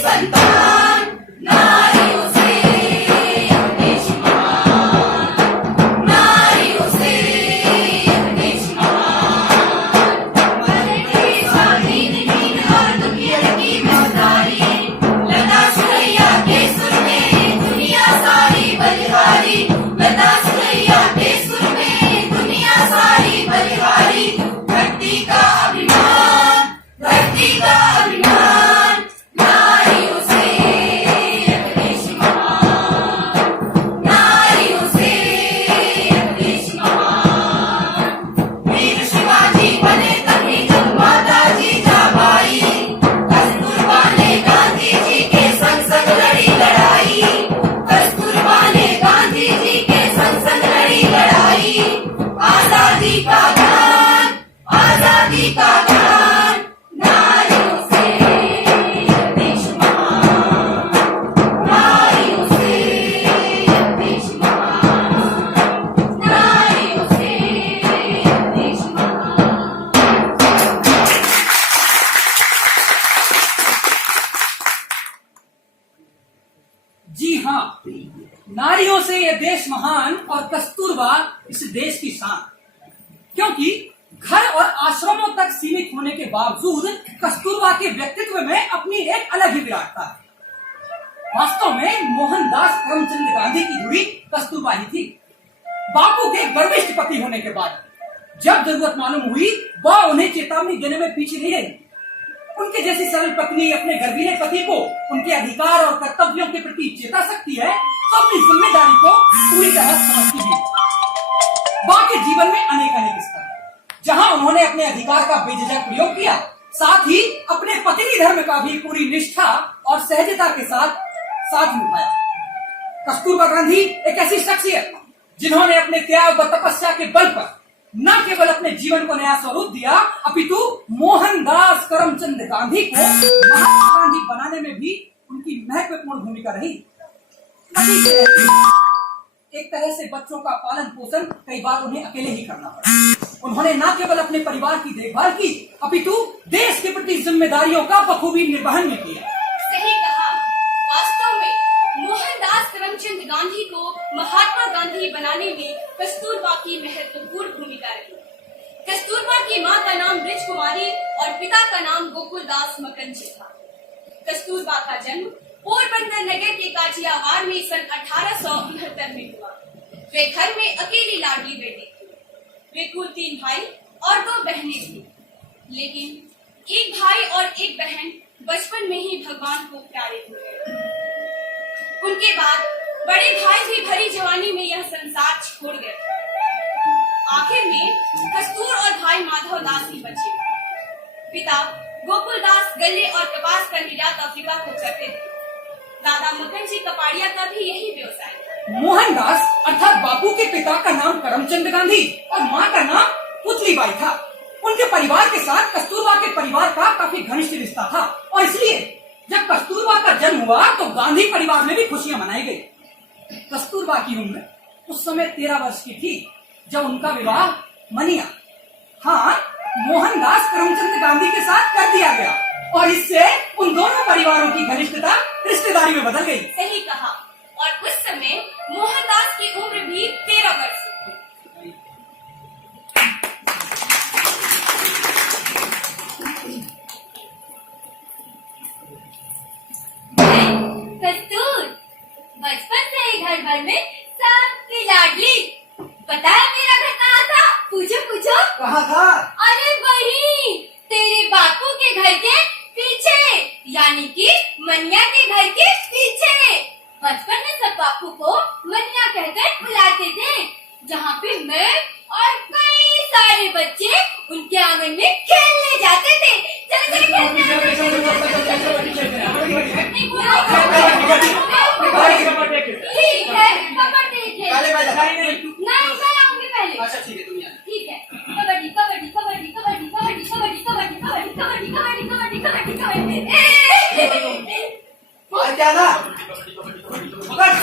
संतान, नारियों से देश महान, नारियों से देश महान। मरते स्वाधीन वीर और दुखिया की मझधारी, लता सुरैया के सुर में दुनिया सारी बलिहारी, लता सुरैया के सुर में दुनिया सारी बलिहारी। धरती का अभिमान, धरती का अभिमान, नारियों से देश महान, नारियों से देश महान। वीर शिवाजी बने तभी जब माता जी जाबाई, कस्तूरबा ने गांधी जी के संग संग लड़ी लड़ाई, कस्तूरबा ने गांधी जी के संग संग लड़ी लड़ाई। आजादी का गान, आजादी का गान, नारियों से देश महान, नारियों से देश महान, नारियों से देश महान। जी हाँ, नारियों से ये देश महान और कस्तूरबा इस देश की शान। क्योंकि घर और आश्रमों तक सीमित होने के बावजूद कस्तूरबा के व्यक्तित्व में अपनी एक अलग ही विराटता है। वास्तव में मोहनदास करमचंद गांधी की धुरी कस्तूरबा ही थी। बापू के गर्विष्ठ पति होने के बाद जब जरूरत मालूम हुई, वह उन्हें चेतावनी देने में पीछे नहीं रही। उनके जैसी सरल पत्नी अपने गर्वीले पति को उनके अधिकार और कर्तव्यों के प्रति चेता सकती है, तो अपनी जिम्मेदारी को पूरी तरह समझती भी। बा के जीवन में अनेक स्तर जहां उन्होंने अपने अधिकार का बेझिझक प्रयोग किया, साथ ही अपने पत्नी धर्म का भी पूरी निष्ठा और सहजता के साथ निभाया। कस्तूरबा गांधी एक ऐसी शख्सियत जिन्होंने अपने त्याग व तपस्या के बल पर न केवल अपने जीवन को नया स्वरूप दिया, अपितु मोहनदास करमचंद गांधी को महात्मा गांधी बनाने में भी उनकी महत्वपूर्ण भूमिका रही। एक तरह से बच्चों का पालन पोषण कई बार उन्हें अकेले ही करना पड़ा। उन्होंने न केवल अपने परिवार की देखभाल की, अपितु देश के प्रति जिम्मेदारियों का बखूबी निर्वहन भी किया। सही कहा। वास्तव में मोहनदास करमचंद गांधी को महात्मा गांधी बनाने में कस्तूरबा की महत्वपूर्ण भूमिका रही। कस्तूरबा की मां का नाम ब्रिज कुमारी और पिता का नाम गोकुलदास मकंजी था। कस्तूरबा का जन्म पोरबंदर नगर के काठियावाड़ में सन 1869 में हुआ। वे घर में अकेली लाडली बेटी थी। वे कुल 3 भाई और 2 बहनें थी, लेकिन एक भाई और एक बहन बचपन में ही भगवान को प्यारे हुए। उनके बाद बड़े भाई भी भरी जवानी में यह संसार छोड़ गए। आखिर में कस्तूर और भाई माधव दास ही बचे। पिता गोकुलदास गन्ने और कपास का निर्यात अफ्रीका को करते थे। दादा मकनजी कपाड़िया का भी यही व्यवसाय था। मोहनदास अर्थात बापू के पिता का नाम करमचंद गांधी और माँ का नाम पुतलीबाई था। उनके परिवार के साथ कस्तूरबा के परिवार का काफी घनिष्ठ रिश्ता था और इसलिए जब कस्तूरबा का जन्म हुआ तो गांधी परिवार में भी खुशियां मनाई गई। कस्तूरबा की उम्र उस समय 13 वर्ष की थी जब उनका विवाह मनिया, हाँ, मोहनदास करमचंद गांधी के साथ कर दिया गया और इससे उन दोनों परिवारों की घनिष्ठता रिश्तेदारी में बदल गई। सही कहा। और उस समय मोहनदास की उम्र भी 13 वर्ष थी। कस्तूर बचपन से ही घर भर में सबकी लाडली। पता है मेरा घर कहाँ था? पूछो पूछो। कहाँ था? अरे वही तेरे बापू के घर के पीछे, यानी कि मनिया के घर के पीछे। बचपन में सब बापू को मनिया कहकर बुलाते थे, जहाँ पे मैं और कई सारे बच्चे उनके आंगन में खेलने जाते थे। चलो चलो खेलते ठीक है, कबड्डी खेल। नहीं, मैं आऊंगी पहले। अच्छा ठीक है, तुम यहाँ। ठीक है, कबड्डी कबड्डी कबड्डी कबड्डी कबड्डी कबड्डी कबड्डी कबड्डी कबड्डी कबड्डी कबड्डी कबड्डी कबड्डी। और क्या ना? पकड़!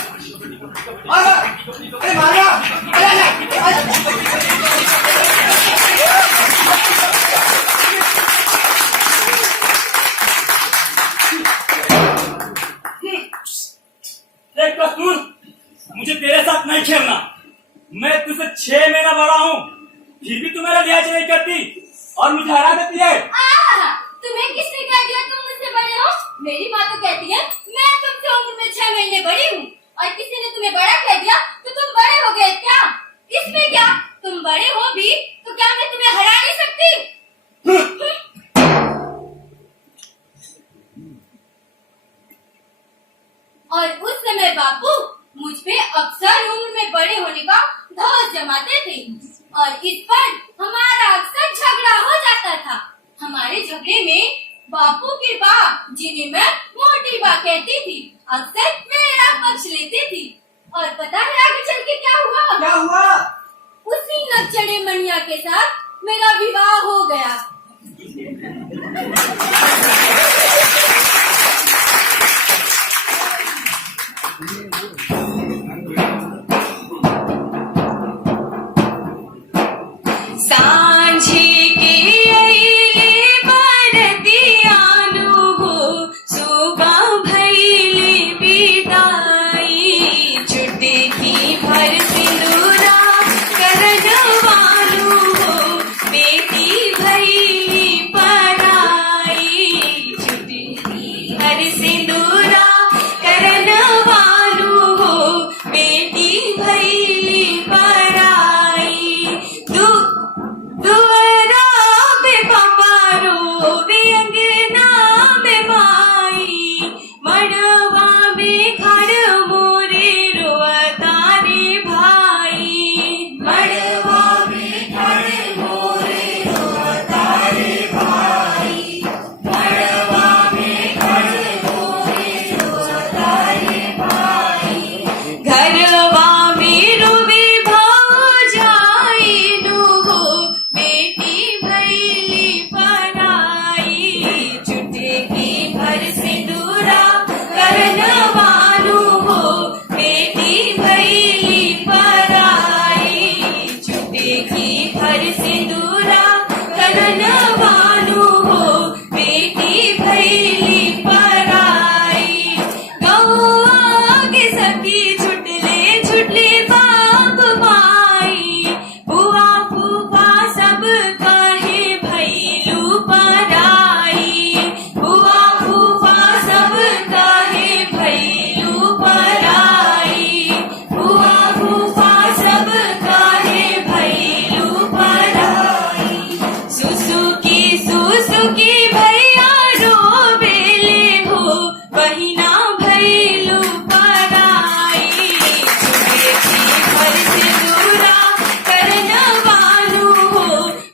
अरे मारो! अरे 6 महीना बड़ा हूँ, फिर भी तू मेरा लिहाज नहीं करती और मुझे हरा देती है। तुम्हें किसने कह दिया तुम मुझसे बड़े हो? मेरी माँ तो कहती है मैं तुमसे उम्र में 6 महीने बड़ी हूँ, और किसी ने तुम्हें बड़ा कह दिया तो तुम बड़े हो गए क्या? इसमें क्या, तुम बड़े हो भी तो क्या मैं तुम्हें हरा नहीं सकती? और उस समय बापू मुझ पे अक्सर उम्र में बड़े होने का धौस जमाते थे, और इस पर हमारा अक्सर झगड़ा हो जाता था। हमारे झगड़े में बापू की बात, जिन्हें मैं मोटी बात कहती थी, अक्सर मेरा पक्ष लेती थी। और पता है आगे चल के क्या हुआ? क्या हुआ? उसी नकचढ़े मनिया के साथ मेरा विवाह हो गया। सांझी की अइली बरतियानु हो, सुबह भइली बिदाई, चुटकी भर सिंदूरा करनवानु हो, बेटी भइली पराई, चुटकी भर सिंदूरा करनवानु हो, बेटी भइली पराई। दुअरा में पापा रोवे, अंगना में माई, मड़वा में खड़ मोरे रोता रे भाई, मड़वा में खड़ मोरे रोता रे भाई, मड़वा में खड़ मोरे रोता रे भाई। घरवा में रोवे भौजाई नु हो, बेटी भइली पराई, चुटकी भर सिंदूरा करनवानु हो, बेटी भइली पराई, चुटकी भर सिंदूरा करनवानु हो, बेटी भइली पराई। गौआ के सखी छुटले छुटले बाप माई, बुआ फूफा सब कहे भइलू पराई, बुआ फूफा सब कहे भइलू पराई, बुआ फूफा सब कहे भइलू पराई। सुसुकी भैया रोवेले हो, बहिना भइलू पराई, चुटकी भर सिंदूरा करनवानु हो,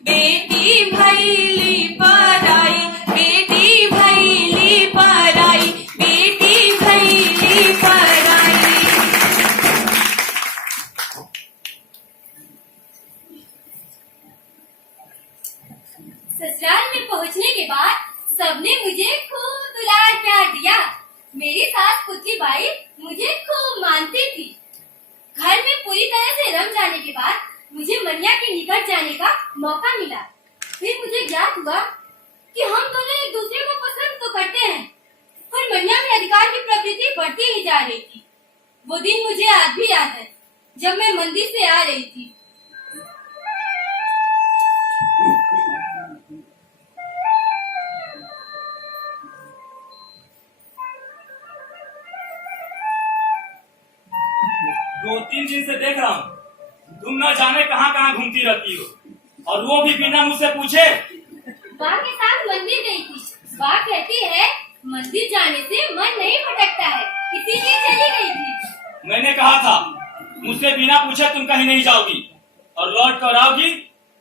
बेटी भइली पराई, बेटी भइली पराई, बेटी भइली पराई। ससुराल में पहुंचने के बाद सबने मुझे खूब दुलार प्यार दिया। मेरी सास पुतली बाई मुझे खूब मानती थी। घर में पूरी तरह से रम जाने के बाद मुझे मनिया के निकट जाने का मौका मिला। फिर मुझे ज्ञात हुआ कि हम दोनों एक दूसरे को पसंद तो करते हैं, पर मनिया में अधिकार की प्रवृत्ति बढ़ती ही जा रही थी। वो दिन मुझे आज भी याद है, जब मैं मंदिर से आ रही थी। दो तीन दिन से देख रहा हूँ, तुम न जाने कहाँ कहाँ घूमती रहती हो, और वो भी बिना मुझसे पूछे। बा के साथ मंदिर गई थी। बा कहती है मंदिर जाने से मन नहीं भटकता है, इसीलिए चली गई थी। मैंने कहा था मुझसे बिना पूछे तुम कहीं नहीं जाओगी, और लौट कर आओगी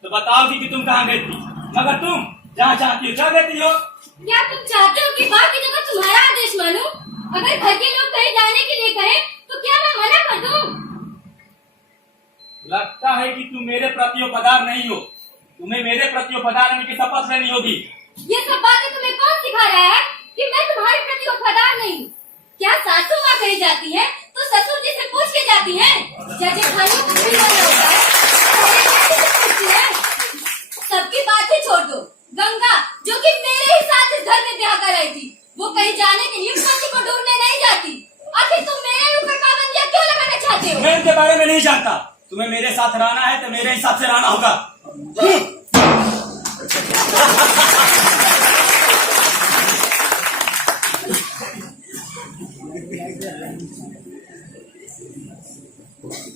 तो बताओगी कि तुम कहाँ गई थी, मगर तुम जहाँ चाहती हो जा देती हो। क्या तुम चाहते हो कि बा की जगह तुम्हारा आदेश मानूं? अगर घर के लोग कहीं जाने के लिए कहें तो क्या मैं मना कर दूं? लगता है कि तुम मेरे प्रति वफादार नहीं हो, तुम्हें मेरे प्रति वफादार रहने की शपथ लेनी होगी। ये सब बातें तुम्हें कौन सिखा रहा है कि मैं तुम्हारे प्रति वफादार नहीं हूँ? क्या सासू माँ कही जाती है तो ससुर जी से पूछ के जाती है, या जेठानी को भी करना होता है तो पूछती है। सबकी बातें छोड़ दो। गंगा जो कि मेरे ही साथ इस घर में ब्याह कर आई थी, वो कहीं जाने के लिए पति को ढूंढने नहीं जाती। आखिर तुम मेरे ऊपर पाबंदियां क्यों लगाना चाहते हो? मैं इनके बारे में नहीं जानता, तुम्हें मेरे साथ रहना है तो मेरे हिसाब से रहना होगा।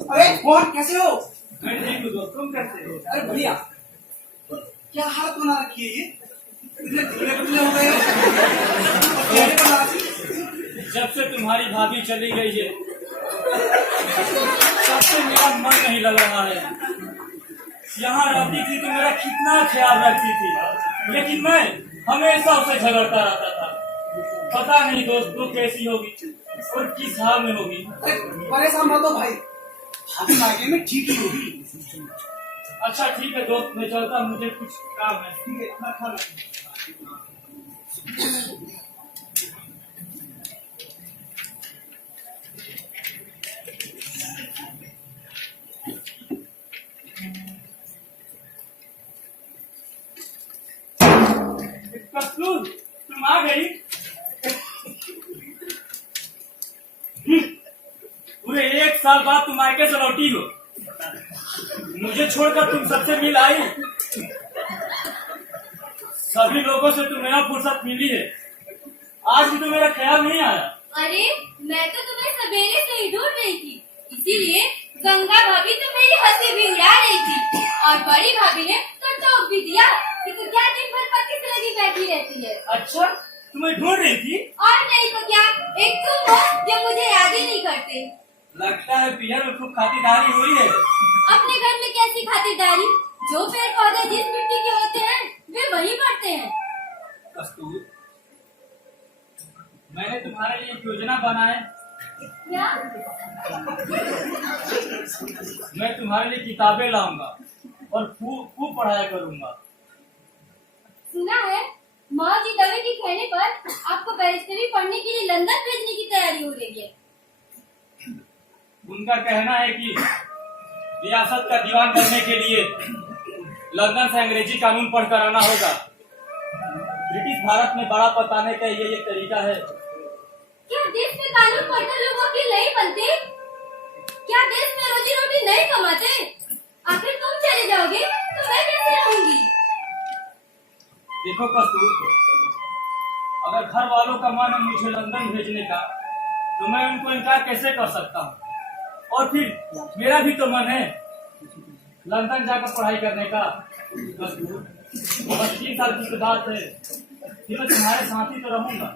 अरे कौन, कैसे हो? मैं ठीक हूँ दोस्त, तुम कैसे हो? अरे बढ़िया। क्या हालत बना रखी है ये? इतने ढीले ढीले हो गए हो। चेहरे पर लाठी। जब से तुम्हारी भाभी चली गई है तब से मेरा मन नहीं लग रहा है। यहाँ रहती थी तो मेरा कितना ख्याल रखती थी, लेकिन मैं हमेशा उसे झगड़ता रहता था। पता नहीं दोस्तों कैसी होगी और किस हाल में होगी। अरे परेशान मत हो भाई, भाभी मायके में ठीक ही होगी। अच्छा ठीक है दोस्त, मैं चलता हूँ, मुझे कुछ काम है। ठीक है, अपना ख्याल रखना। कस्तूर, तुम आ गई? पूरे 1 साल बाद तुम मायके से लौटी हो, मुझे छोड़कर तुम सबसे मिल आई। सभी लोगों से तुम्हें फुर्सत मिली है, आज भी तो मेरा ख्याल नहीं आया। अरे मैं तो तुम्हें सवेरे से ही ढूंढ रही थी, इसीलिए गंगा भाभी तो मेरी हंसी भी उड़ा रही थी और बड़ी भाभी ने तो टोक भी दिया कि तू क्या दिन भर पति से लगी बैठी रहती है। अच्छा, तुम्हें ढूंढ रही थी? और नहीं तो क्या, एक तुम हो जो मुझे याद ही नहीं करते। लगता है पियर में खूब खातिरदारी हुई है। अपने घर में कैसी खातिरदारी, जो पेड़ पौधे जिस मिट्टी के होते हैं वे वही बढ़ते हैं। कस्तूर, मैंने तुम्हारे लिए एक योजना बनाए। क्या? मैं तुम्हारे लिए किताबें लाऊंगा और खूब पढ़ाया करूंगा। सुना है माँ जी दवे के कहने पर आपको बैरिस्टरी पढ़ने के लिए लंदन भेजने की तैयारी हो रही है। उनका कहना है कि रियासत का दीवान करने के लिए लंदन से अंग्रेजी कानून पढ़कर आना होगा। ब्रिटिश भारत में बड़ा पताने का ये एक तरीका है। क्या देश में कानून पढ़कर लोग वकील नहीं बनते? क्या देश में रोजी रोटी नहीं कमाते? आखिर तुम चले जाओगे तो मैं कैसे रहूंगी? देखो कस्तूर, अगर घर वालों का मन है मुझे लंदन भेजने का तो मैं उनको इनकार कैसे कर सकता हूँ। और फिर मेरा भी तो मन है लंदन जाकर पढ़ाई करने का। कस्तूर, बस 3 साल की बात है कि मैं तुम्हारे साथ ही तो रहूंगा।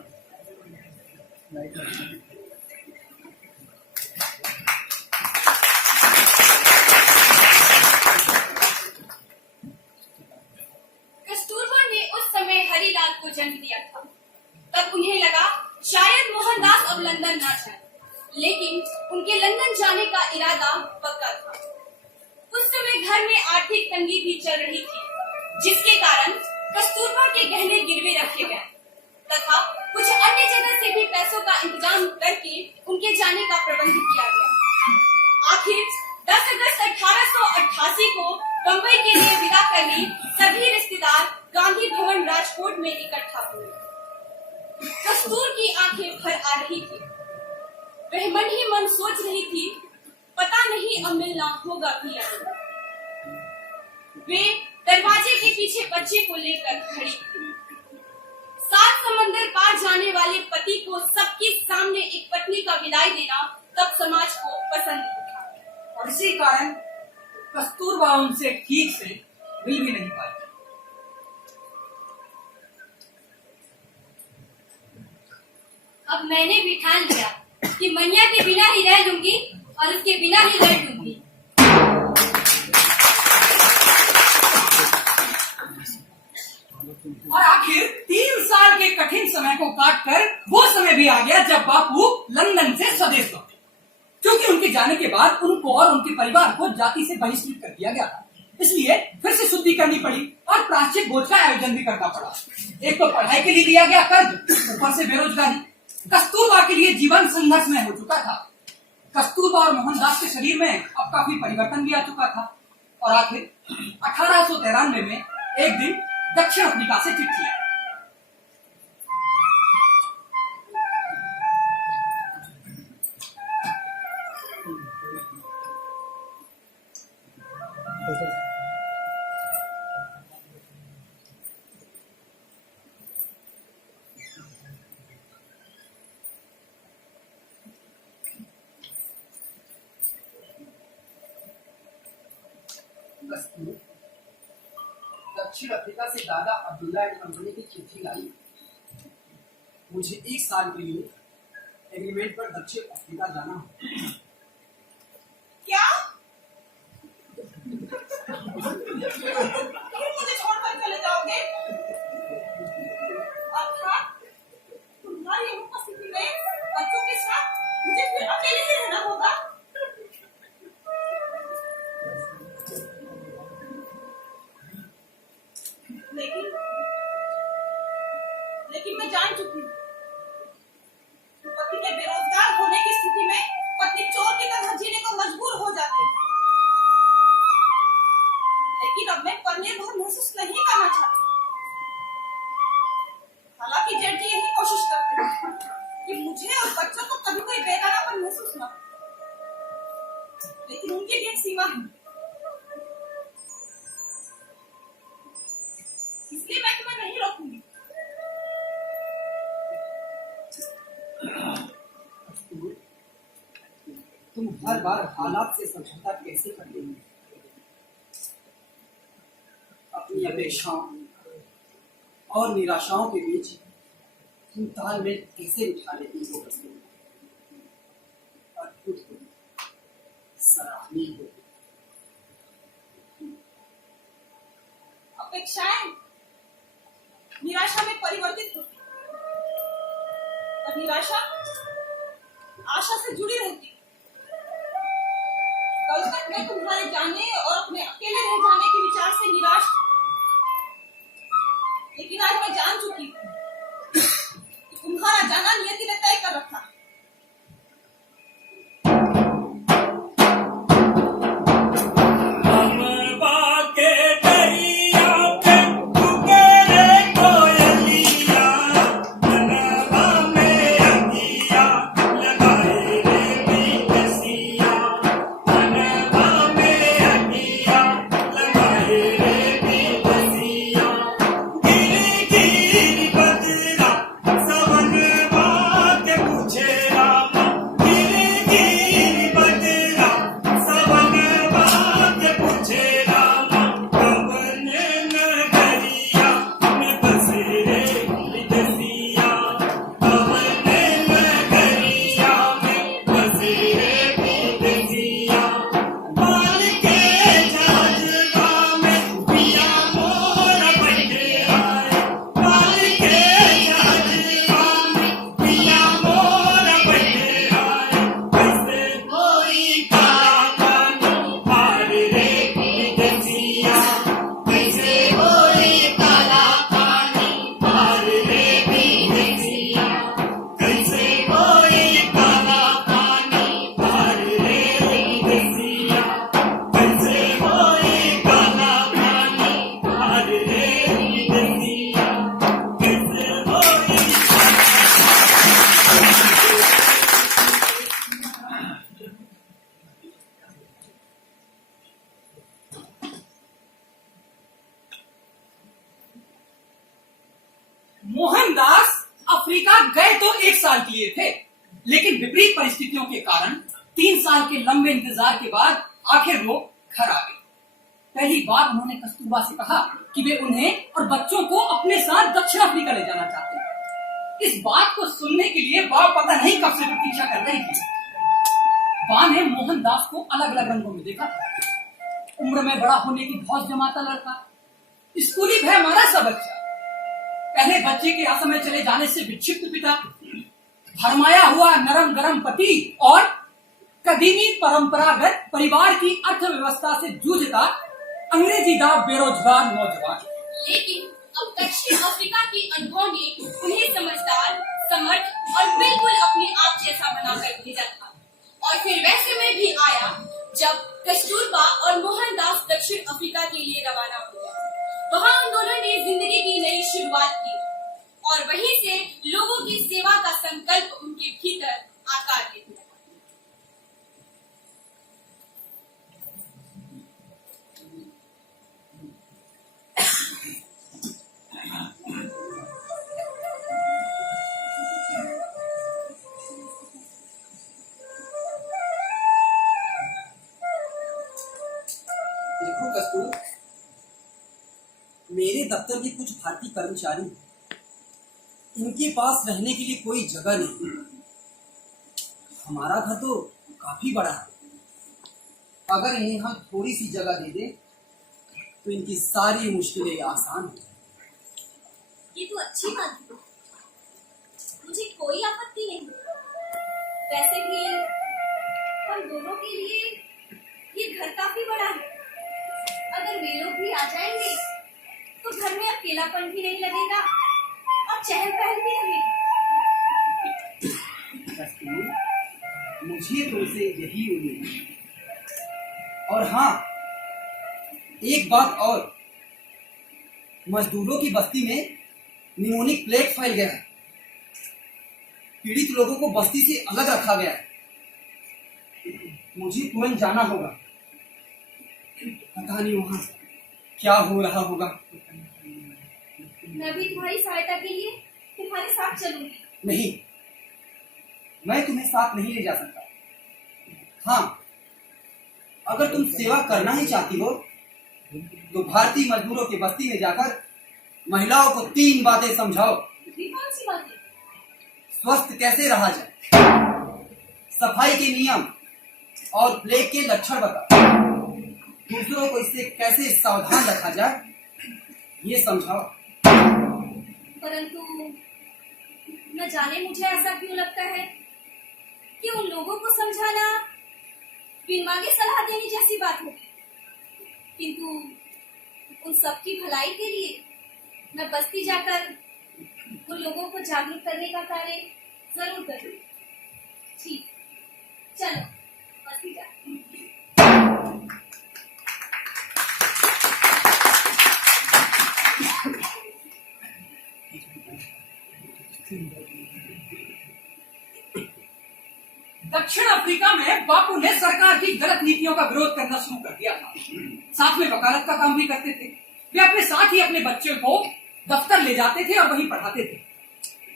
कस्तूरबा ने उस समय हरिलाल को जन्म दिया था। तब उन्हें लगा शायद मोहनदास अब लंदन ना जाए, लेकिन उनके लंदन जाने का इरादा पक्का था। उस समय घर में आर्थिक तंगी भी चल रही थी, जिसके कारण कस्तूरबा के गहने गिरवे रखे गए तथा कुछ अन्य जगह से भी पैसों का इंतजाम करके उनके जाने का प्रबंध किया गया। आखिर 10 अगस्त 1888 को बंबई के लिए विदा करने सभी रिश्तेदार गांधी भवन राजकोट में इकट्ठा हुए। कस्तूर की आंखें भर आ रही थी। वह मन ही मन सोच रही थी, पता नहीं अब मिलना होगा भी या नहीं। वे दरवाजे के पीछे बच्चे को लेकर खड़ी थी। 7 समंदर पार जाने वाले पति को सबके सामने एक पत्नी का विदाई देना तब समाज को पसंद नहीं था। और इसी कारण कस्तूरबा उनसे ठीक से मिल भी नहीं पाई। अब मैंने भी ठान लिया कि मनिया के बिना ही रह लूंगी और उसके बिना ही लड़ लूंगी। और आखिर 3 साल के कठिन समय को काट कर वो समय भी आ गया जब बापू लंदन से स्वदेश लौटे। क्योंकि उनके जाने के बाद उनको और उनके परिवार को जाति से बहिष्कृत कर दिया गया था, इसलिए फिर से शुद्धि करनी पड़ी और प्रायश्चित भोज का आयोजन भी करना पड़ा। एक तो पढ़ाई के लिए लिया गया कर्ज, ऊपर से बेरोजगारी। कस्तूरबा के लिए जीवन संघर्ष में हो चुका था। कस्तूरबा और मोहनदास के शरीर में अब काफी परिवर्तन भी आ चुका था। और आखिर 1893 में एक दिन दक्षिण अफ्रीका से चिट्ठी आई। कस्तूर दक्षिण अफ्रीका से दादा अब्दुल्ला एंड कंपनी की चिट्ठी लाई। मुझे 1 साल के लिए एग्रीमेंट पर दक्षिण अफ्रीका जाना है। क्या फिर मुझे छोड़कर चले जाओगे? अर्थात तुम्हारी उपस्थिति में बच्चों के साथ मुझे फिर अकेले ही रहना होगा। लेकिन मैं जान चुकी हूँ पति के बेरोजगार होने की स्थिति में पत्नी चोर की तरह जीने को मजबूर हो जाती है। लेकिन अब मैं परनिर्भर महसूस नहीं करना चाहती। हालांकि जेठ जी यही कोशिश करते हैं कि मुझे और बच्चों को कभी कोई बेगानापन महसूस न हो। लेकिन उनकी भी एक सीमा है, इसलिए मैं तुम्हें नहीं रोकूंगी। तुम हर बार हालात से समझौता कैसे कर लेंगे? अपनी अपेक्षाओं और निराशाओं के बीच तुम तालमेल कैसे बिठा लेती हो? अद्भुत हो, सराहनीय हो। अपेक्षाएं निराशा में परिवर्तित होती और निराशा आशा से जुड़ी रहती। कल तक मैं तुम्हारे जाने और अपने अकेले रह जाने के विचार से निराश थी। लेकिन आज मैं जान चुकी हूँ कि तुम्हारा जाना नियति ने तय कर रखा है। मोहनदास अफ्रीका गए तो 1 साल के लिए थे, लेकिन विपरीत परिस्थितियों के कारण 3 साल के लंबे इंतजार के बाद आखिर वो घर आ गए। पहली बार उन्होंने कस्तूरबा से कहा कि वे उन्हें और बच्चों को अपने साथ दक्षिण अफ्रीका ले जाना चाहते हैं। इस बात को सुनने के लिए बा पता नहीं कब से प्रतीक्षा कर रही थी। बा ने मोहनदास को अलग अलग रंगों में देखा। उम्र में बड़ा होने की बहुत जमाता लड़का, स्कूली भय मारा सा बच्चा, पहले बच्चे के असमय चले जाने से विक्षिप्त पिता, भरमाया हुआ नरम गरम पति और कदीमी परंपरागत परिवार की अर्थव्यवस्था से जूझता अंग्रेजी दाव बेरोजगार नौजवान। लेकिन अब दक्षिण अफ्रीका के अनुभव ने उन्हें समझदार, समर्थ और बिल्कुल अपने आप जैसा बनाकर भेजा था। और फिर वह समय भी आया जब कस्तूरबा और मोहनदास दक्षिण अफ्रीका के लिए रवाना हुए। वहाँ उन दोनों ने जिंदगी की नई शुरुआत की और वहीं से लोगों की सेवा का संकल्प उनके भीतर आकार ले लिया। देखो कस्तूर, दफ्तर के कुछ भारतीय कर्मचारी, इनके पास रहने के लिए कोई जगह नहीं। हमारा घर तो काफी बड़ा है, अगर इन्हें हम थोड़ी सी जगह दे दें तो इनकी सारी मुश्किलें आसान हो जाएं। ये तो अच्छी बात है, मुझे कोई आपत्ति नहीं। वैसे भी हम दोनों के लिए ये घर काफी बड़ा है। अगर वे लोग भी आ जाएंगे तो घर में अकेलापन भी नहीं लगेगा और चहल पहल भी रहेगी। कस्तूर, मुझे तुमसे यही उम्मीद है। और हाँ, एक बात और, मजदूरों की बस्ती में निमोनिक प्लेग फैल गया है। पीड़ित लोगों को बस्ती से अलग रखा गया है। मुझे तुरंत जाना होगा। पता नहीं वहां क्या हो रहा होगा। मैं भी तुम्हारी सहायता के लिए तुम्हारे साथ चलूंगी। नहीं, मैं तुम्हें साथ नहीं ले जा सकता। हाँ, अगर तुम सेवा करना ही चाहती हो तो भारतीय मजदूरों की बस्ती में जाकर महिलाओं को 3 बातें समझाओ। ये कौन सी बात है? स्वस्थ कैसे रहा जाए, सफाई के नियम और प्लेग के लक्षण बताओ। दूसरों को इससे कैसे सावधान रखा जाए, ये समझाओ। परंतु न जाने मुझे ऐसा क्यों लगता है कि उन लोगों को समझाना बिन मांगे सलाह देने जैसी बात होगी। किंतु उन सबकी भलाई के लिए मैं बस्ती जाकर उन लोगों को जागरूक करने का कार्य जरूर करूंगी। ठीक, चलो बस्ती जाते हैं। दक्षिण अफ्रीका में बापू ने सरकार की गलत नीतियों का विरोध करना शुरू कर दिया था। साथ में वकालत का काम भी करते थे। वे अपने साथ ही अपने बच्चे को दफ्तर ले जाते थे और वहीं पढ़ाते थे।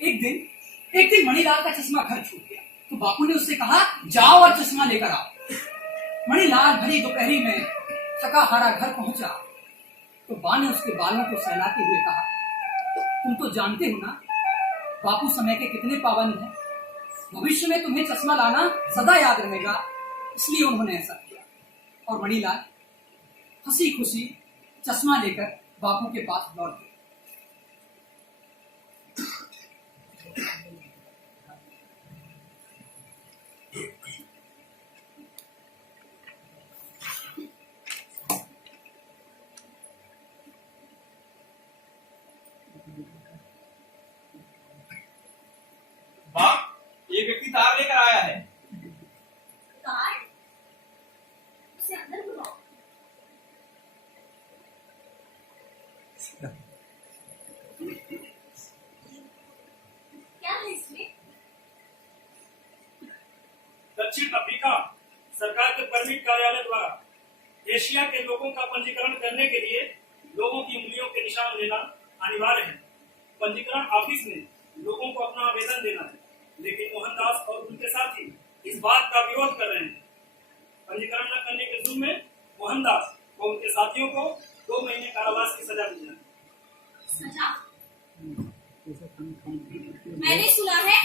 एक दिन मणिलाल का चश्मा घर छूट गया तो बापू ने उससे कहा, जाओ और चश्मा लेकर आओ। मणिलाल भरी दोपहरी में थका हारा घर पहुंचा तो बा ने उसके बालों को सहलाते हुए कहा, तुम तो जानते हो ना बापू समय के कितने पाबंद हैं। भविष्य में तुम्हें चश्मा लाना सदा याद रहेगा, इसलिए उन्होंने ऐसा किया। और मणिलाल हंसी खुशी चश्मा लेकर बापू के पास लौट गए। ये व्यक्ति तार लेकर आया है। कार? उसे अंदर बुलाओ। क्या है इसमें? दक्षिण अफ्रीका सरकार के परमिट कार्यालय द्वारा एशिया के लोगों का पंजीकरण करने के लिए लोगों की उंगलियों के निशान लेना अनिवार्य है। पंजीकरण ऑफिस में लोगों को अपना आवेदन देना है, लेकिन मोहनदास और उनके साथी इस बात का विरोध कर रहे हैं। पंजीकरण न करने के जुर्म में मोहनदास और उनके साथियों को 2 महीने कारावास की सजा दी जाए। सजा? मैंने सुना है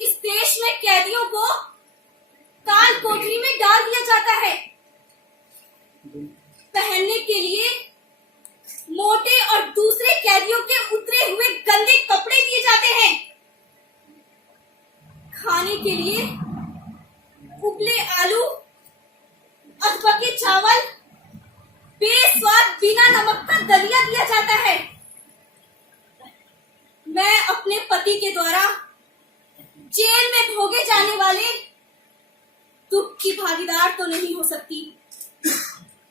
इस देश में कैदियों को काल कोठरी में डाल दिया जाता है। पहनने के लिए मोटे और दूसरे कैदियों के उतरे हुए गंदे कपड़े दिए जाते हैं। खाने के लिए उबले आलू, अधपके चावल, बेस्वाद बिना नमक का दलिया दिया जाता है। मैं अपने पति के द्वारा जेल में भोगे जाने वाले दुख की भागीदार तो नहीं हो सकती,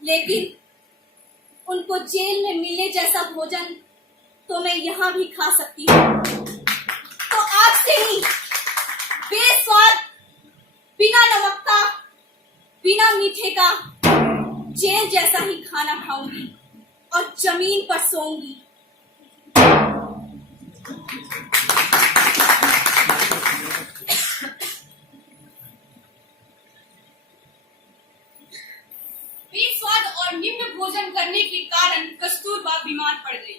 लेकिन उनको जेल में मिलने जैसा भोजन तो मैं यहाँ भी खा सकती हूँ। तो आज से ही बेस्वाद, बिना नमक का, बिना मीठे का जेल जैसा ही खाना खाऊंगी और जमीन पर सोऊंगी। बेस्वाद और निम्न भोजन करने के कारण कारण कस्तूरबा बीमार पड़ गई।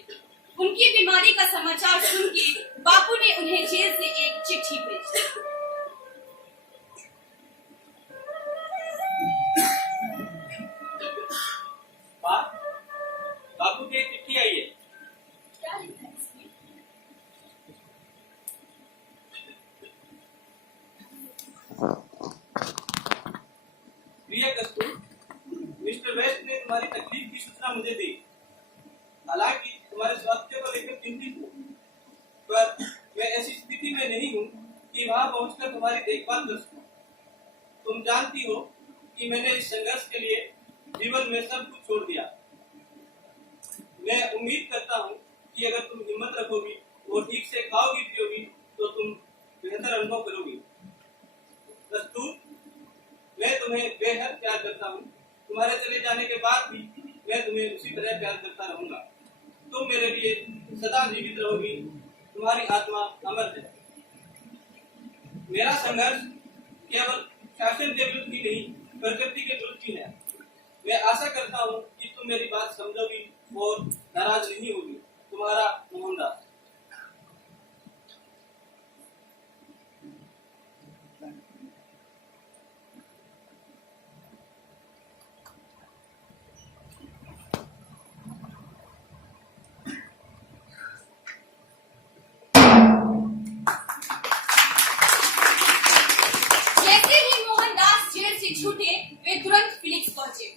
उनकी बीमारी का समाचार सुन के बापू ने उन्हें जेल से एक चिट्ठी भेजी। बापू की एक चिट्ठी आई है। क्या लिखा है इसमें? प्रिय कस्तूर, मिस्टर वेस्ट ने तुम्हारी तकलीफ की सूचना मुझे दी। हालांकि तुम्हारे स्वास्थ्य को लेकर चिंतित हूँ, पर मैं ऐसी स्थिति में नहीं हूँ कि वहां पहुंचकर तुम्हारी देखभाल कर सकूं। तुम जानती हो कि मैंने इस संघर्ष के लिए जीवन में सब कुछ छोड़ दिया। मैं उम्मीद करता हूँ कि अगर तुम हिम्मत रखोगी और ठीक से खाओगी पियोगी तो तुम बेहतर अनुभव करोगी। कस्तूर, मैं तुम्हें बेहद प्यार करता हूँ। तुम्हारे चले जाने के बाद भी मैं तुम्हें उसी तरह प्यार करता रहूंगा। तुम मेरे लिए सदा जीवित रहोगी। तुम्हारी आत्मा अमर है। मेरा संघर्ष केवल फैशन के विरुद्ध ही नहीं, प्रकृति के विरुद्ध भी है। मैं आशा करता हूँ कि तुम मेरी बात समझोगी और नाराज नहीं होगी। तुम्हारा मोहनदास। जैसे ही मोहनदास जेल से छूटे, वे तुरंत फिलिक्स पहुंचे।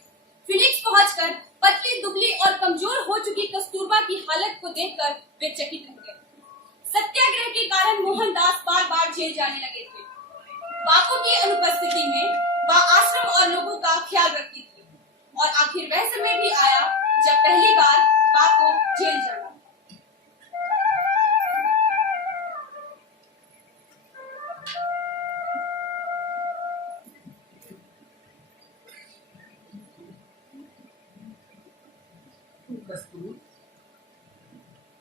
फिलिक्स पहुंचकर पतली दुबली और कमजोर हो चुकी कस्तूरबा की हालत को देखकर वे चकित रह गए। सत्याग्रह के कारण मोहनदास बार बार जेल जाने लगे थे। बापू की अनुपस्थिति में वह आश्रम और लोगों का ख्याल रखती थी और आखिर वह समय भी आया जब पहली बार बापू जेल जाना। कस्तूर,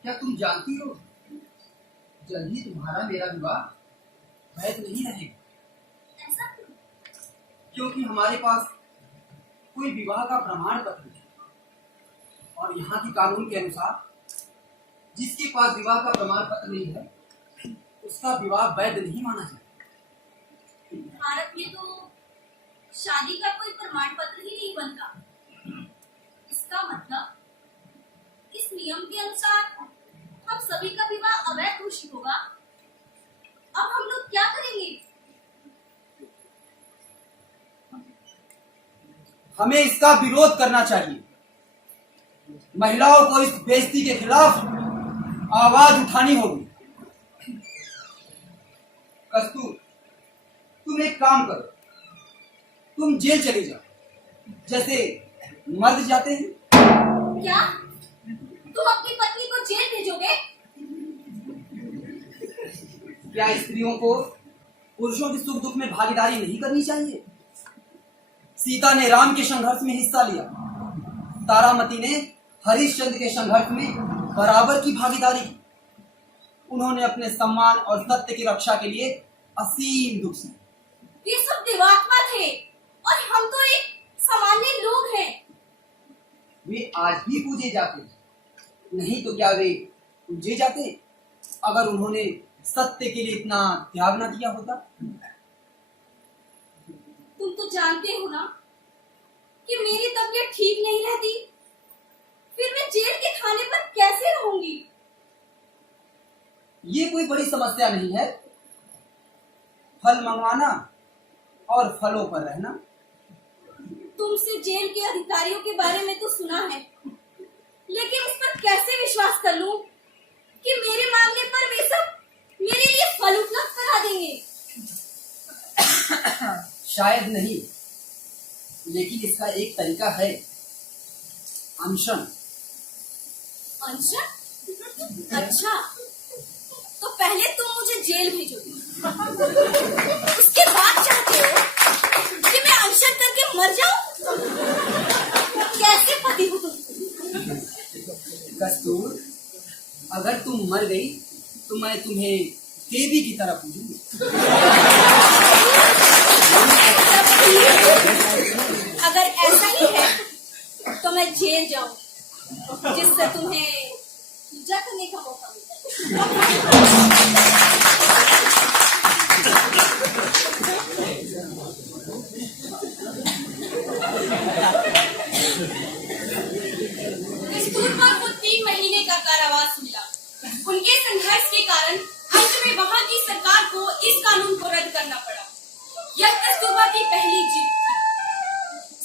क्या तुम जानती हो जल्द ही तुम्हारा मेरा विवाह वैध नहीं रहेगा। ऐसा क्यों? क्योंकि हमारे पास कोई विवाह का प्रमाण पत्र नहीं और यहाँ की कानून के अनुसार जिसके पास विवाह का प्रमाण पत्र नहीं है उसका विवाह वैध नहीं माना जाए। भारत में तो शादी का कोई प्रमाण पत्र ही नहीं बनता। इसका मतलब इस नियम के अनुसार हम सभी का विवाह अवैध घोषित होगा। अब हम लोग क्या करेंगे? हमें इसका विरोध करना चाहिए। महिलाओं को इस बेइज्जती के खिलाफ आवाज उठानी होगी। कस्तूर, तुम एक काम करो, तुम जेल चले जाओ जैसे मर्द जाते हैं। क्या तुम अपनी पत्नी को जेल भेजोगे? क्या स्त्रियों को पुरुषों के सुख दुख में भागीदारी नहीं करनी चाहिए? सीता ने राम के संघर्ष में हिस्सा लिया, तारामती ने हरिश्चंद्र के संघर्ष में बराबर की भागीदारी की। उन्होंने अपने सम्मान और सत्य की रक्षा के लिए असीम दुख सहे। ये सब देवात्मा थे और हम तो एक सामान्य लोग हैं। वे आज भी पूजे जाते, नहीं तो क्या वे पूजे जाते अगर उन्होंने सत्य के लिए इतना त्याग न किया होता? तुम तो जानते हो ना कि मेरी तबीयत ठीक नहीं रहती, फिर मैं जेल के खाने पर कैसे रहूंगी? ये कोई बड़ी समस्या नहीं है। फल मंगवाना और फलों पर रहना। तुमसे जेल के अधिकारियों के बारे में तो सुना है, लेकिन इस पर कैसे विश्वास कर लूं कि मेरे मांगने पर वे सब मेरे लिए फल उपलब्ध करा देंगे? शायद नहीं, लेकिन इसका एक तरीका है, अनशन। अनशन? अच्छा, तो पहले तुम मुझे जेल भेजोगे, उसके बाद चाहते हो कि मैं अनशन करके मर जाऊं? कैसे पति हो तुम? कस्तूर, अगर तुम मर गई तो मैं तुम्हें देवी की तरह पूजूंगी। अगर ऐसा ही है तो मैं जेल जाऊं, जिससे तुम्हें पूजा करने का मौका मिले। कस्तूरबा को 3 महीने का कारावास मिला। उनके संघर्ष के कारण अंत में वहां की सरकार को इस कानून को रद्द करना पड़ा। यह कस्तूरबा की पहली जीत थी।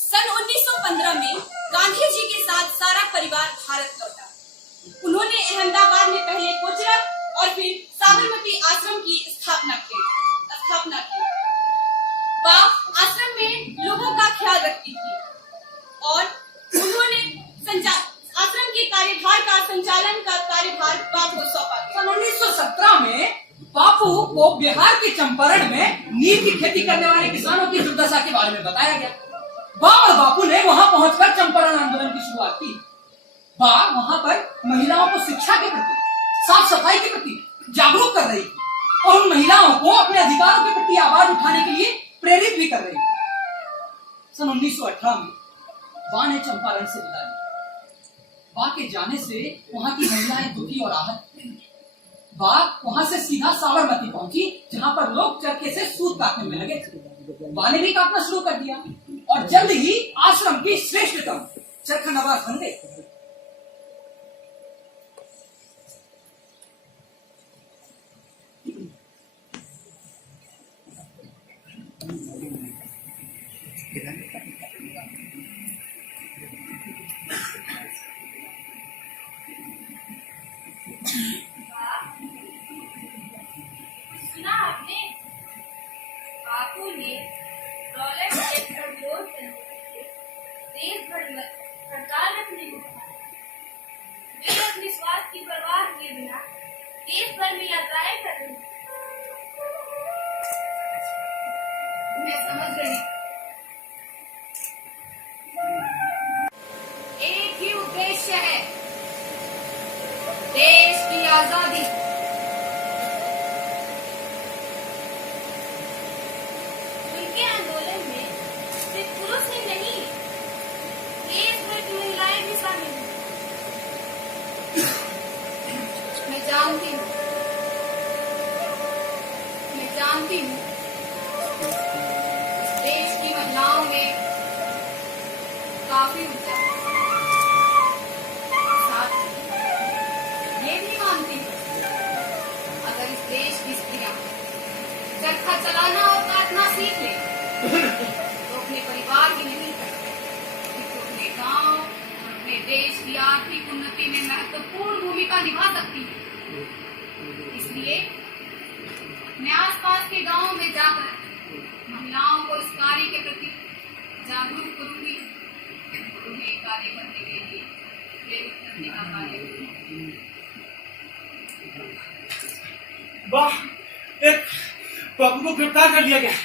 सन 1915 में गांधी जी के साथ सारा परिवार भारत लौटा। उन्होंने अहमदाबाद में पहले कोचरब और फिर साबरमती आश्रम की स्थापना की। वह आश्रम में लोगों का ख्याल रखती थी और उन्होंने आश्रम के कार्यभार का संचालन का कार्यभार बापू को सौंपा। सन 1917 में बापू को बिहार के चंपारण में नील की खेती करने वाले किसानों की दुर्दशा के बारे में बताया गया। और बापू ने वहां पहुंचकर चंपारण आंदोलन की शुरुआत की। वहां पर महिलाओं को शिक्षा के प्रति, साफ सफाई के प्रति जागरूक कर रही थी और उन महिलाओं को अपने अधिकारों के प्रति आवाज उठाने के लिए प्रेरित भी कर रही थी। सन 1918 में बा ने चंपारण से विदा ली। बा के जाने से वहां की महिलाएं दुखी और आहत थी। बा वहां से सीधा साबरमती पहुंची, जहां पर लोग चरखे से सूत काटने में लगे थे। बा ने भी काटना शुरू कर दिया और जल्द ही आश्रम की श्रेष्ठतम चरखा नवाज बन गए। सुना आपने? बापू ने रॉलेट एक्ट का विरोध करने के लिए देश भर में हड़ताल रखने को कहा। वे अपने स्वास्थ्य की परवाह किए बिना देश भर में यात्राएं कर रहे हैं। मैं समझ गई। एक ही उद्देश्य है, देश की आजादी। उनके आंदोलन में सिर्फ पुरुष ही नहीं, देश भर की महिलाएं भी शामिल हैं। मैं जानती हूँ देश की महिलाओं में काफी ऊंचा है। साथ ही ये भी मानती हूँ, अगर इस देश की स्त्रियां चरखा चलाना और काटना सीख ले तो अपने परिवार की नहीं तो अपने गांव और अपने देश की आर्थिक उन्नति में महत्वपूर्ण भूमिका निभा सकती है। इसलिए मैं आसपास के गांवों में जाकर महिलाओं को इस कार्य के प्रति जागरूक करूंगी, उन्हें कार्य करने के लिए प्रेरित करने का कार्य करूंगी। वाह, एक बापू को गिरफ्तार कर लिया गया।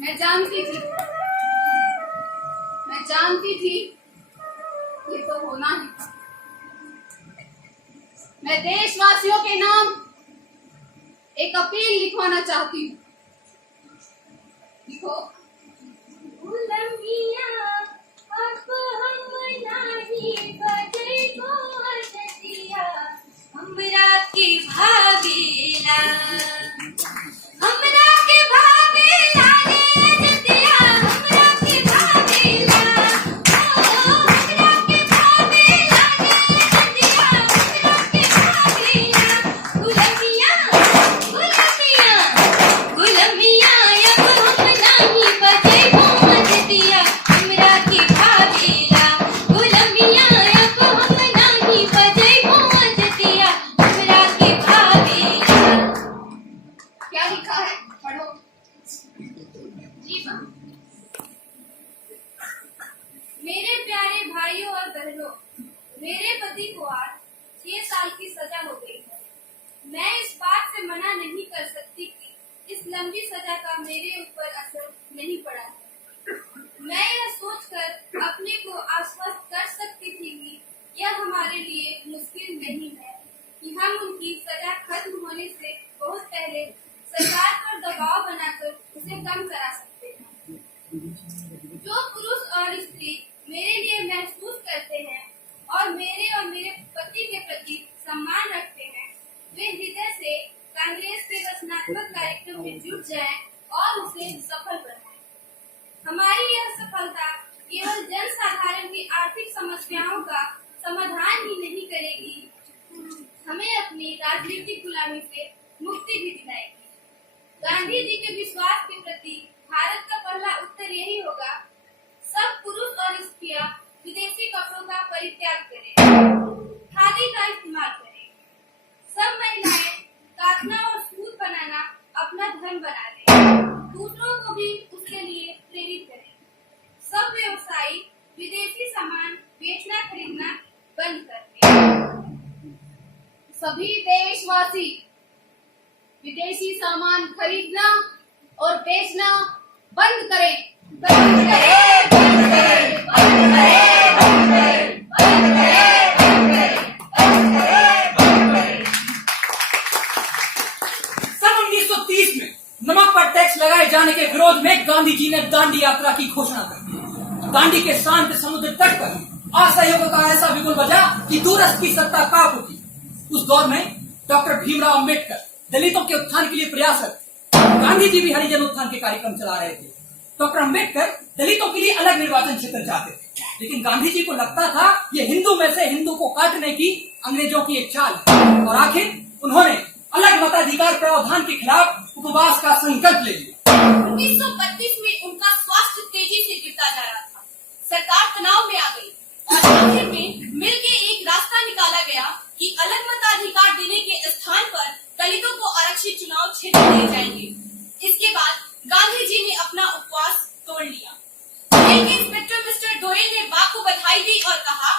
मैं जानती थी ये तो होना ही था। मैं देशवासियों के नाम एक अपील लिखवाना चाहती हूँ। लिखो। हमरा की भागीला, हमरा के भागीला रे जतिया, हमरा के भागीला, हमरा के भागीला रे जतिया, हमरा के भागीला। गुलामिया गुलामिया गुलामिया अब हम नहीं बचे जतिया, हमरा के भागीला। गुलामिया अब हम नहीं बचे जतिया, हमरा के भागीला। क्या लिखा है पढ़ो। जी मां। मेरे प्यारे भाइयों और बहनों, मेरे पति को आज 6 साल की सजा हो गई है। मैं इस बात से मना नहीं कर सकती कि इस लंबी सजा का मेरे ऊपर असर नहीं पड़ा है। मैं यह सोचकर अपने को आश्वस्त कर सकती थी कि यह हमारे लिए मुश्किल नहीं है। जो पुरुष और स्त्री मेरे लिए महसूस करते हैं और मेरे पति के प्रति सम्मान रखते हैं, वे हृदय से कांग्रेस के रचनात्मक कार्यक्रम में जुट जाएं और उसे सफल बनाएं। हमारी यह सफलता केवल जन साधारण की आर्थिक समस्याओं का समाधान ही नहीं करेगी, हमें अपनी राजनीतिक गुलामी से मुक्ति भी दिलाएगी। गांधी जी के विश्वास के प्रति भारत का पहला उत्तर यही होगा, सब पुरुष और स्त्रियां विदेशी कपड़ों का परित्याग करें, खादी का इस्तेमाल करें। सब महिलाएं काटना और सूत बनाना अपना धर्म बना लें, दूसरों को भी उसके लिए प्रेरित करें। सब व्यवसायी विदेशी सामान बेचना खरीदना बंद कर दें। सभी देशवासी विदेशी सामान खरीदना और बेचना बंद करें। बंद करें, बंद करें, बंद करें, बंद करें, बंद करें, बंद करें, बंद करें, बंद करें। सन 1930 में नमक पर टैक्स लगाए जाने के विरोध में गांधी जी ने दांडी यात्रा की घोषणा कर दी। दांडी के शांत समुद्र तट पर असहयोग का ऐसा बिगुल बजा कि दूरस्थ की सत्ता कांप उठी। उस दौर में डॉक्टर भीमराव अंबेडकर दलितों के उत्थान के लिए प्रयासरत, गांधी जी भी हरिजन उत्थान के कार्यक्रम चला रहे थे। डॉक्टर अंबेडकर दलितों के लिए अलग निर्वाचन क्षेत्र चाहते थे, लेकिन गांधी जी को लगता था ये हिंदू में से हिंदू को काटने की अंग्रेजों की एक चाल है, और आखिर उन्होंने अलग मताधिकार प्रावधान के खिलाफ उपवास का संकल्प ले लिया। 1932 में उनका स्वास्थ्य तेजी से गिरता जा रहा था, सरकार तनाव में आ गई और आखिर में मिलकर एक रास्ता निकाला गया कि अलग मताधिकार देने के स्थान पर दलितों को आरक्षित चुनाव क्षेत्र दिए जाएंगे। इसके बाद गांधी जी ने अपना उपवास तोड़ लिया। जेल के इंस्पेक्टर मिस्टर डोयल ने बाग को बधाई दी और कहा,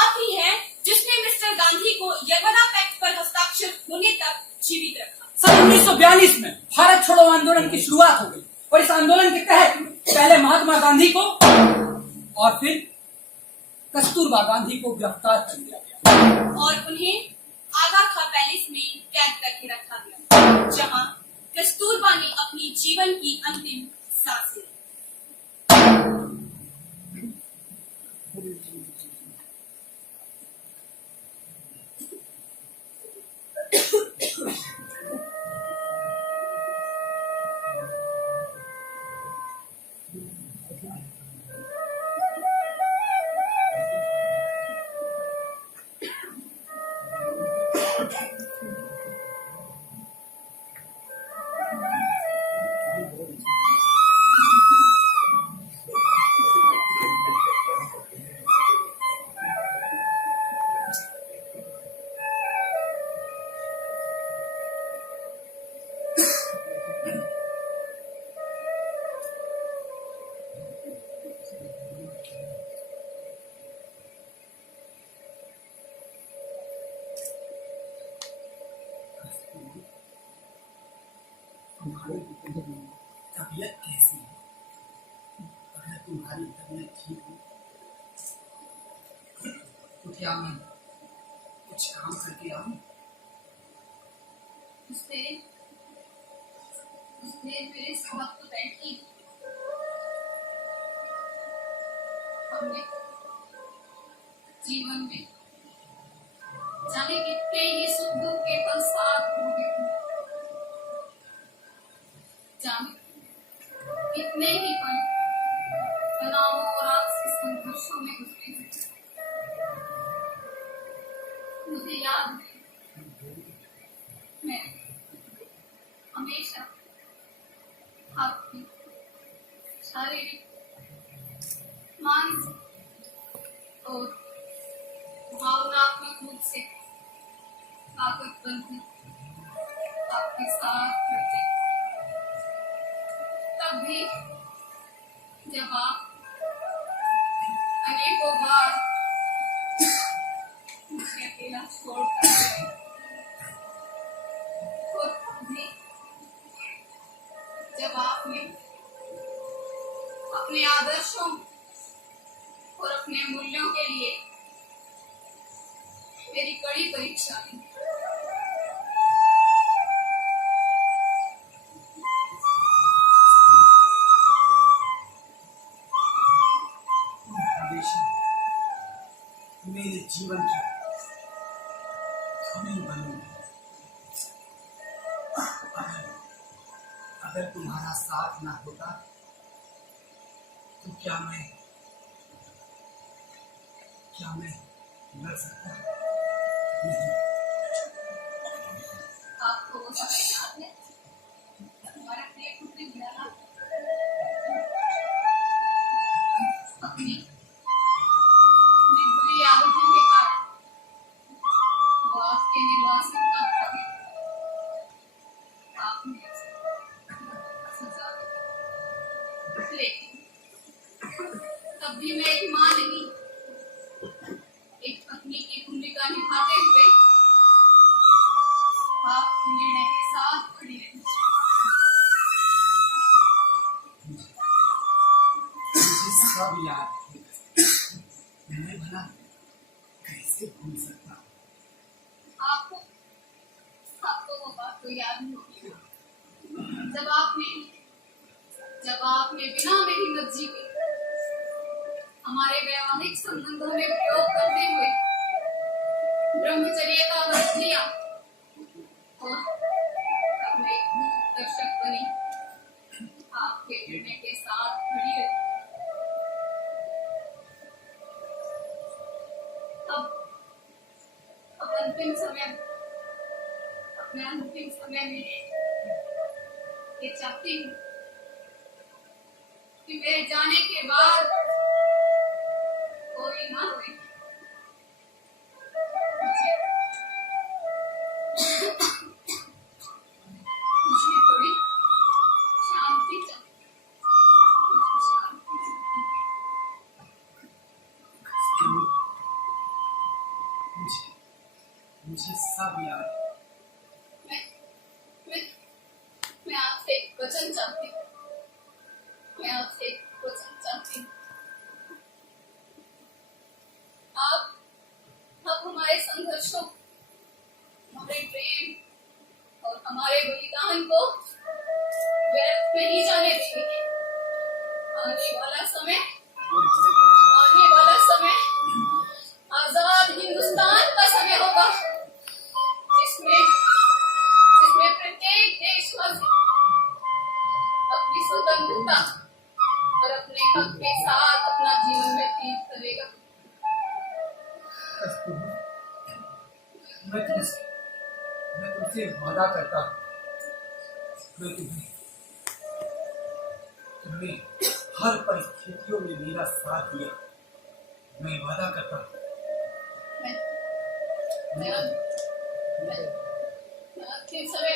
आप ही हैं जिसने मिस्टर गांधी को यर्मना पैक्ट पर हस्ताक्षर होने तक जीवित रखा। सन 1942 में भारत छोड़ो आंदोलन की शुरुआत हो गई और इस आंदोलन के तहत पहले महात्मा गांधी को और फिर कस्तूरबा गांधी को गिरफ्तार कर लिया गया और उन्हें आगा खां पैलेस में कैद करके रखा गया, जहां कस्तूरबा ने अपनी जीवन की अंतिम सांस ली। तबीयत कैसी है? अगर तुम्हारी तबीयत ठीक हो तो क्या मैं कुछ काम करके आऊं? उसने मेरे साथ तो बैठी, हमने जीवन में जाने कितने ही सुख दुख के पल साथ हो गए, जाने कितने ही पल तनावों और आपसी संघर्षों में गुजरे। मुझे याद है, मैं हमेशा आपकी शारीरिक, मानसिक और भावनात्मक रूप से ताकतवर थी, आपके साथ रहते। तब भी जब आप अनेकों बार मुझे अकेला छोड़कर गए, और तब भी जब आपने अपने आदर्शों और अपने मूल्यों के लिए मेरी कड़ी परीक्षा ली। मेरे जीवन की धुनी बनूंगी। अगर तुम्हारा साथ ना होता तो क्या मैं लड़ सकता? नहीं। आपको वो समय याद है हमारा प्रिय पुत्री दीनानाथ अपनी बुरी आदतों के कारण वो आपके निर्वासित का था। आपने सजा दी। लेकिन तब भी मैं एक मां नहीं, एक पत्नी की भूमिका निभाते हुए आप निर्णय के साथ खड़ी रही। मुझे सब याद है। मैं भला कैसे भूल सकता? आपको वो बात तो याद नहीं होगी जब आपने बिना मेरी मर्जी के हमारे वैवाहिक संबंधों में प्रयोग करते हुए ब्रह्मचर्य का व्रत लिया और अपने दर्शक बनी आपके निर्णय के साथ खड़ी रही। अब अंतिम समय अपने अंतिम समय में ये चाहती हूँ कि मेरे जाने के बाद कोई ना रोए। मुझे थोड़ी शांति चाहिए। मुझे सब याद है। मैं आपसे एक वचन चाहती हूँ। आप हमारे संघर्षों, हमारे प्रेम और हमारे बलिदान को व्यर्थ नहीं जाने देंगे। आने वाला समय आजाद हिंदुस्तान का समय होगा, जिसमें प्रत्येक देशवासी अपनी स्वतंत्रता और अपने हक के साथ अपना जीवन व्यतीत करेगा। मैं तुमसे वादा करता हूँ, मैं तुम्हें हर परिस्थितियों में मेरा साथ दिया। मैं वादा करता हूँ। अंतिम समय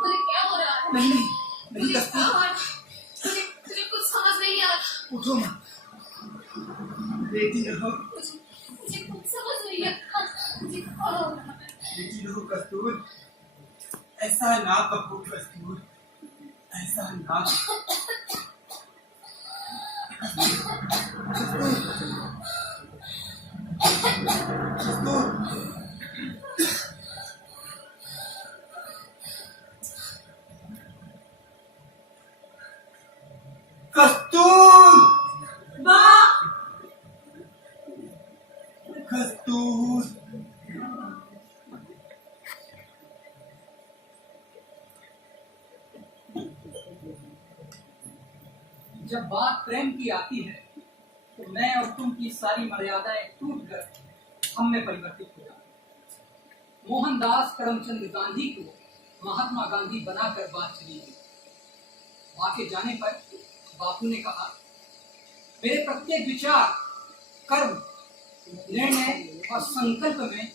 मुझे क्या हो रहा है? नहीं मुझे क्या हो रहा है? मुझे कुछ समझ नहीं आ रहा। उठो मत, बेटी रहो। मुझे कुछ समझ नहीं आ रहा। मुझे क्या हो रहा है? बेटी रहो कस्तूर, ऐसा ना कहो कस्तूर, ऐसा ना। कस्तूर, कस्तूर। जब बात प्रेम की आती है तो मैं और तुम की सारी मर्यादाएं टूटकर हम में परिवर्तित हो जाती। मोहनदास करमचंद गांधी को महात्मा गांधी बनाकर बात चली गई। वहां के जाने पर बापू ने कहा, मेरे प्रत्येक विचार, कर्म, निर्णय और संकल्प में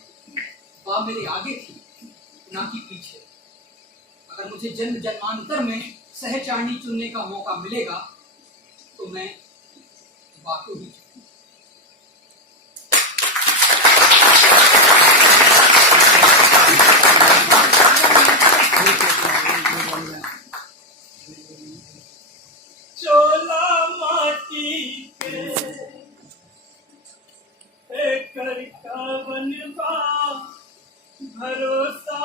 वह मेरे आगे थी, ना कि पीछे। अगर मुझे जन्म जन्मांतर में सहचारणी चुनने का मौका मिलेगा तो मैं बापू ही चुनूंगा। चोला माटी के कर का बनवा भरोसा,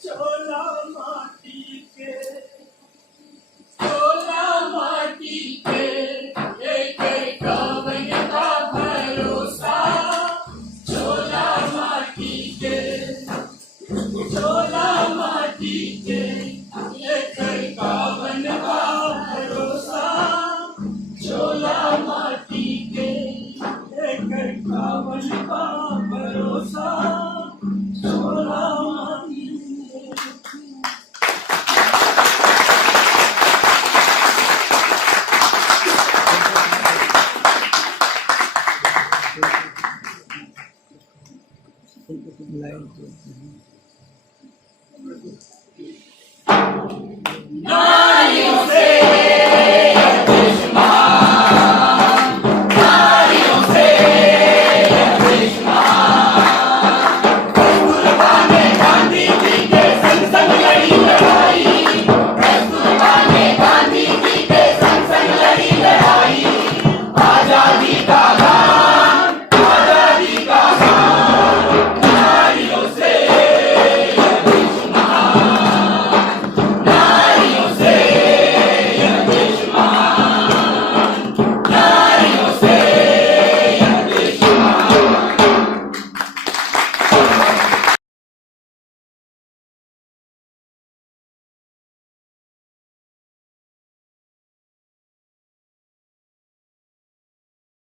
चोला माटी के लाइन